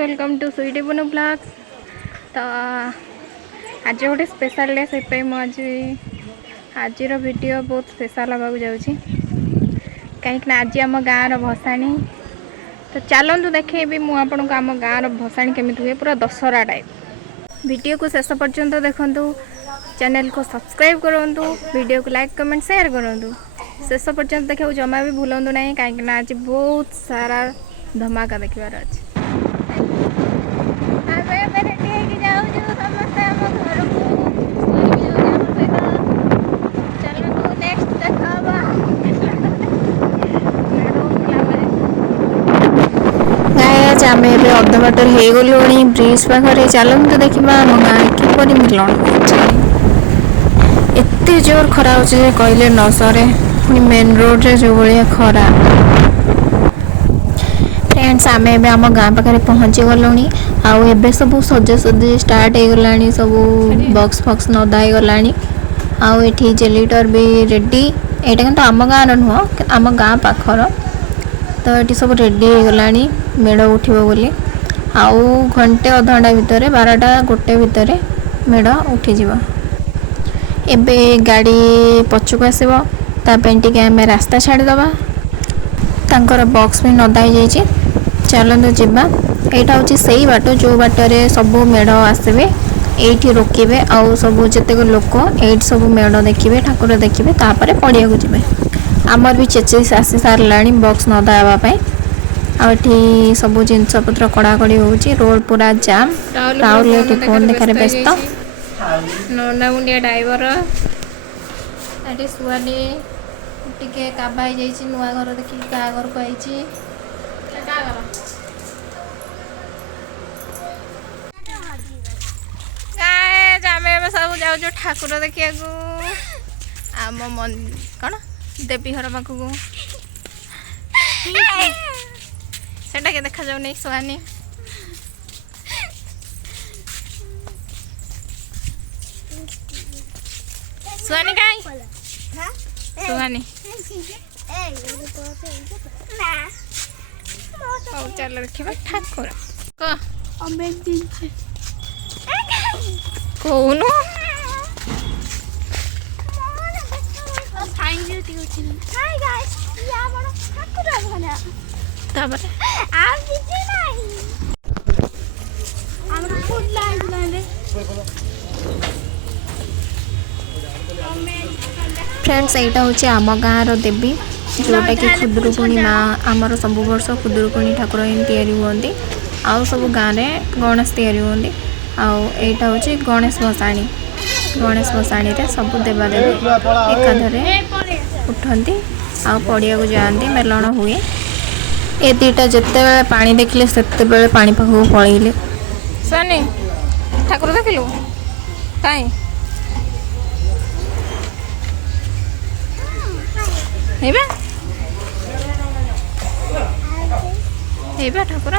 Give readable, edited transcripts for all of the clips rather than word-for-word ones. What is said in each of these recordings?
Welcome to Sweety Bunu blogs. तो आज गोटे स्पेशल डे से मुझे आज वीडियो बहुत स्पेशल हाँ जाऊँगी कहीं आज आम गाँव भसाणी। तो चलतु देखेबी मुझे आम गाँव भसाणी केमी हुए पूरा दशहरा टाइप। वीडियो को शेष पर्यंत देखूँ, चैनल को सब्सक्राइब करूँ, वीडियो को लाइक कमेंट शेयर करूँ। शेष पर्यंत देखा जमा भी भूलु ना कहीं आज बहुत सारा धमाका देखार अच्छे। आम अध बाटर हो गलु ब्रिज पाखे चलते देखा आम गाँव किपर मिलन एत जोर खरा हो कहले न सरे। पुणी मेन रोड रे जो भाया खरा। फ्रेंड्स आम आम गाँव पाखे पहुँची गलु आउ सब सजासजी स्टार्ट हो गला, सब बक्स फक्स नदा हो गला। आउ ये जेलिटर भी रेडी। यहाँ कि आम गाँव नुह आम गाँव पाखर। तो ये सब रेडी हो गला मेढ़ उठिबो बोली। आउ घंटे अध घंटा भितर 12टा 1 भितर मेढ़ उठी जीव। एबे गाड़ी पछुक आसब तापे आम रास्ता छाड़ीदबा। तांकर बॉक्स भी नदा हो जाइए। चलतु जीवा। यहाँ हूँ से बाट जो बाटर सब मेढ़ आसबे ये रोकबे। आउ सब जितेक लोक ये सब मेढ़ देखिए, ठाकुर देखिए, तापर पड़िया को जी। आमर भी चेचेस आसी सारा बॉक्स नदा हाँपाई। आठी सब जिनस पत्र कड़ाकड़ी हो रोड पूरा जाम। राहुल ये फोन देखार व्यस्त। नना मुंडिया ड्राइवर शुआनी टे काबा हो नुआ घर देखिए क्या घर को आई। सब जाऊ ठाकुर देखा आम मन कौन देवी घर पाखक सेटा के देखा जाऊनी सुहानी। सुहानी कहीं सुहानी चल देखा ठाकुर कौन फ्रेंड्स यहाँ हूँ आम गाँव देवी जोटा कि खुदुरुकुणी माँ आमर सब वर्ष खुदुरुकुणी ठाकुर या आउ सब गाँव में गणेश या आईटा हूँ गणेश भसाणी। गणेश भसाणी रे सब देवादेवी एकाधरे उठती आ पड़िया को जाती मेलन हुए। ए दीटा जिते पानी देखले से पानी पाखक पलैले। सुनी ठाकुर देखलु कहीं ठाकुर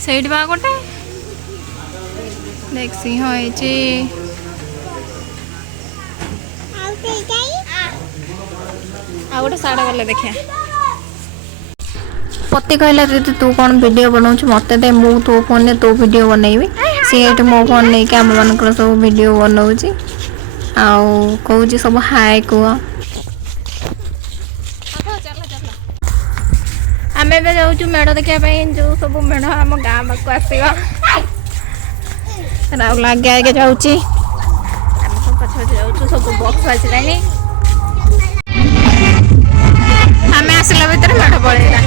से गोटे देख सिंह गोटे साढ़े गले देखिए। पति कहला दीदी तू कौन वीडियो बनाऊ मत दे मु तो फोन ने तो वीडियो बनैबी। सी मो फोन नहीं कि आम मान सब वीडियो बनाऊँ कहूँ सब हाय कह। आम ए जाऊँ मेढ़ देखापी जो सब मेढ़ आम गाँव पाक आसवा। राहुल आगे आगे जाऊँगी आम सब पछ जाऊँ सब बक्स बाजिलानी। आम आसला भर मेढ़ पड़ेगा।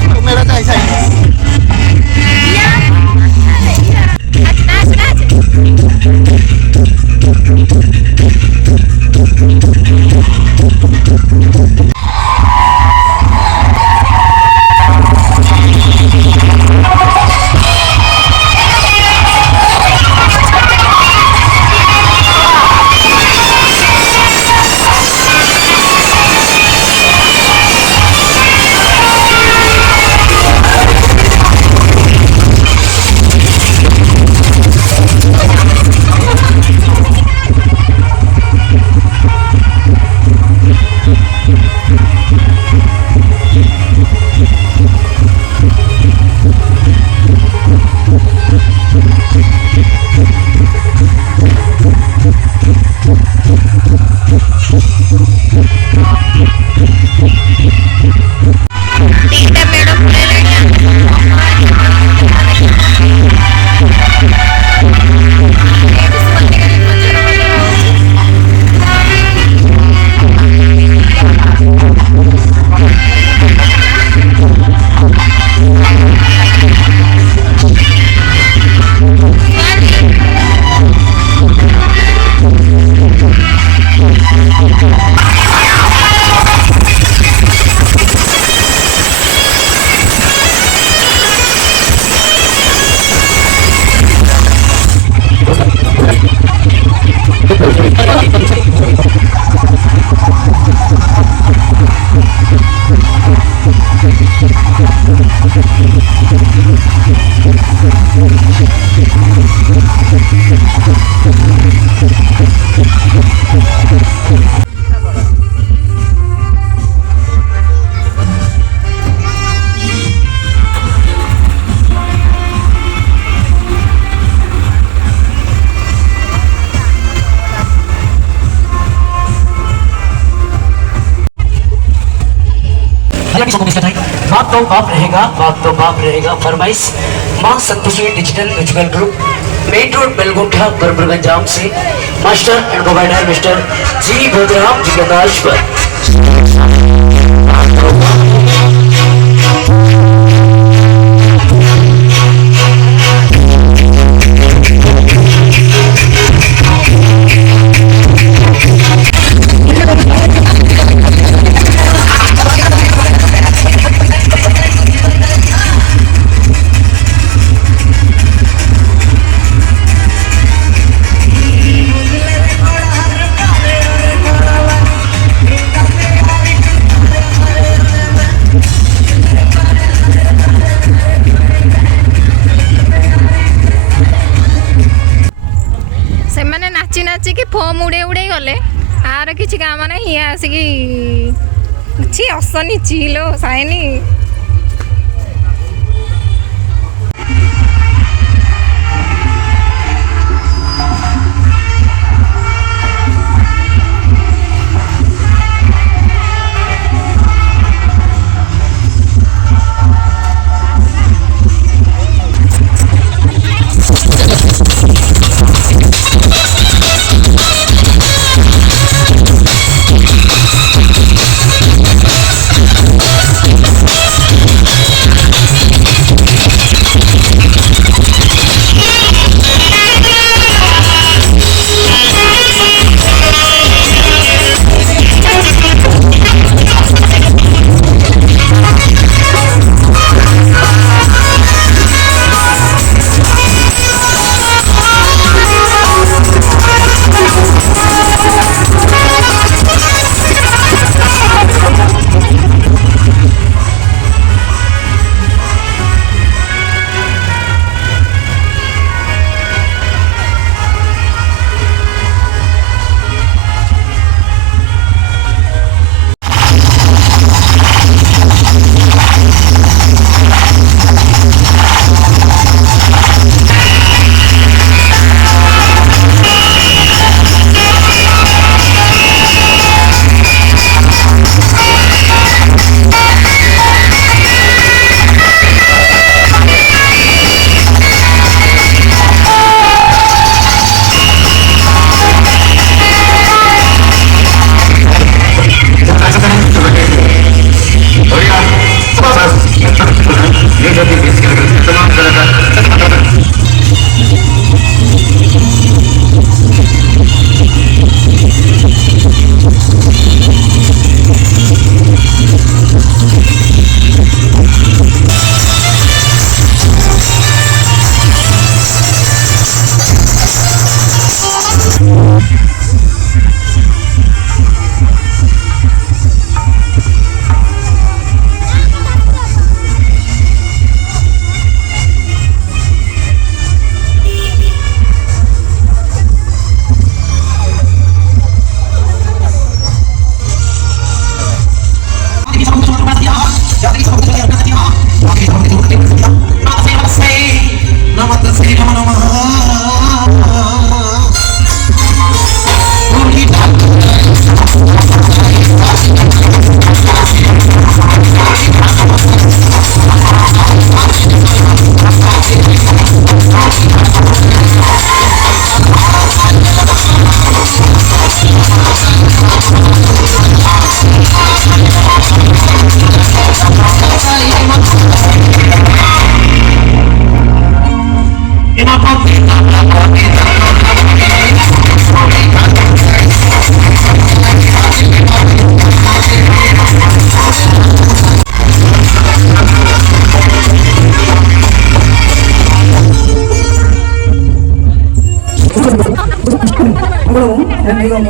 ଦିଟା ମେଢ଼ बाप तो बाप रहेगा फरमाइश माँ Santoshi digital musical group main road Belgotha बरबरगंजाम से master and provider mister G Bhadram जिज्ञासाश पर नाचिकी फोम उड़े उड़े गले आर किसी काम ना हिए आसिकी छी असनी चिलो साइनी ଧନ୍ୟବାଦ।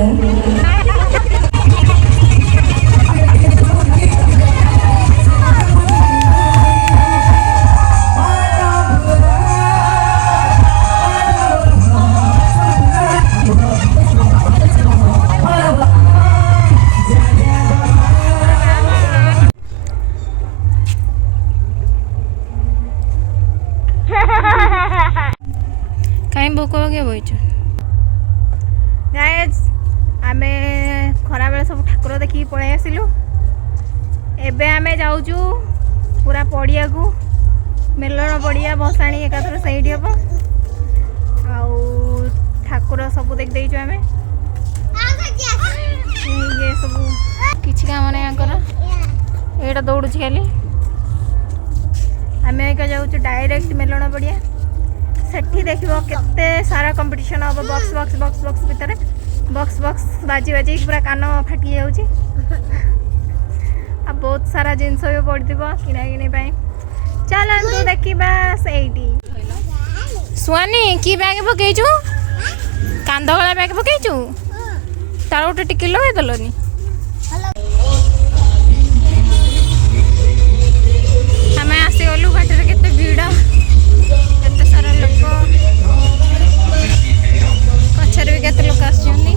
कहीं भोक लगे बच गाइज आम खरा बेले सब ठाकुर देखिए पलि आसिलु एबे आमे जाऊचु पूरा पड़िया को मेलण पड़िया बसाणी एकाथर सही हम आउ ठाकुर सब देख देचु आमे ये सब किछि काम नहीं आंकर एटा दौड़ुछि खाली आमे एका जाऊचु डायरेक्ट मेलण पड़िया सेठी देखिबो केते सारा कंपटीशन अब बॉक्स बॉक्स बॉक्स बॉक्स भितर बॉक्स बॉक्स बाजी बाजी पूरा कान फाटी जाउची अब बहुत सारा जिनस भी पड़थिबो किना किनी पई चलंतु देखिबा सेठी सुआनी की बैग पकेइचु कांदगला बैग पकेइचु तार गोटे टिकी लगे दलनी आमे आसी गलु घाटे केते भीड़ केते सारा लोक पछर भी केते लोक आछन्नी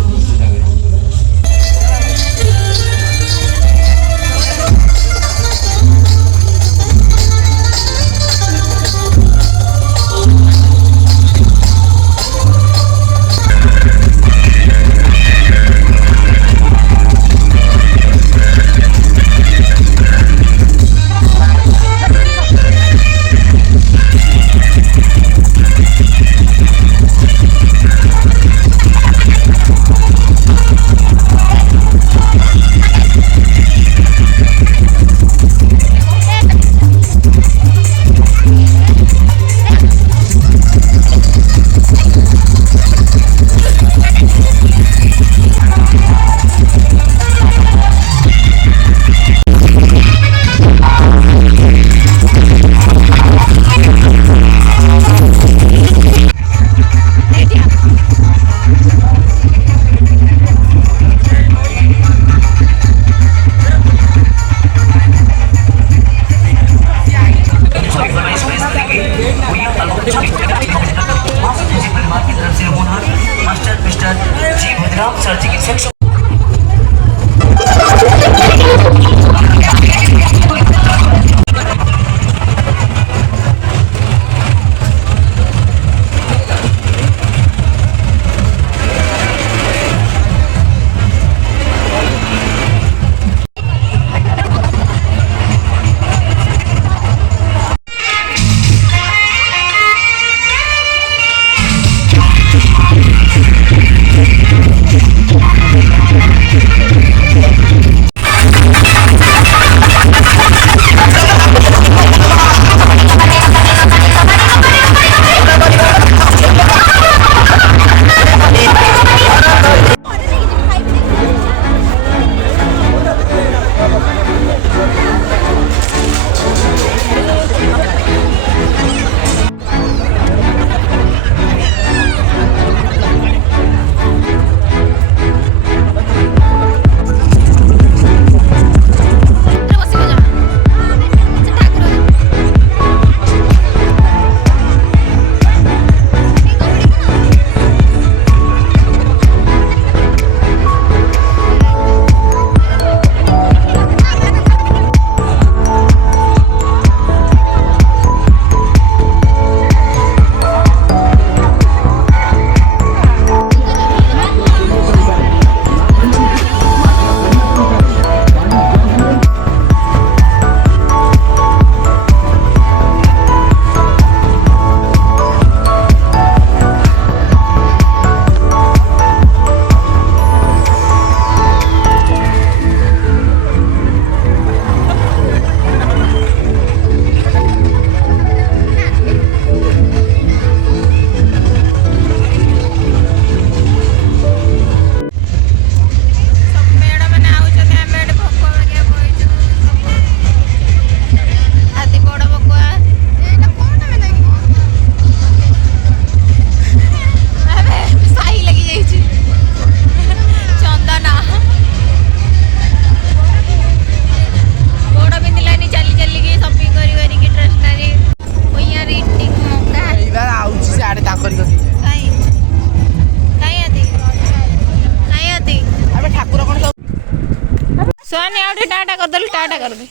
टाटा कर दे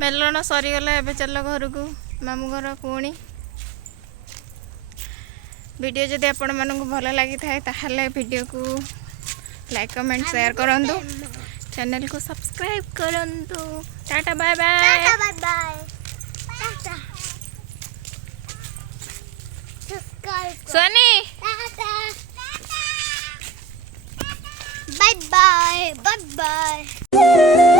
मेलन सरीगला एबे चल घर को मामू घर पुणी वीडियो जदि आपण मानक भल लगी थाए ताहले वीडियो को लाइक कमेंट शेयर करंतु चैनल को सब्सक्राइब करंतु tata bye bye bye bye subscribe सोनी बाय बाय बाय बाय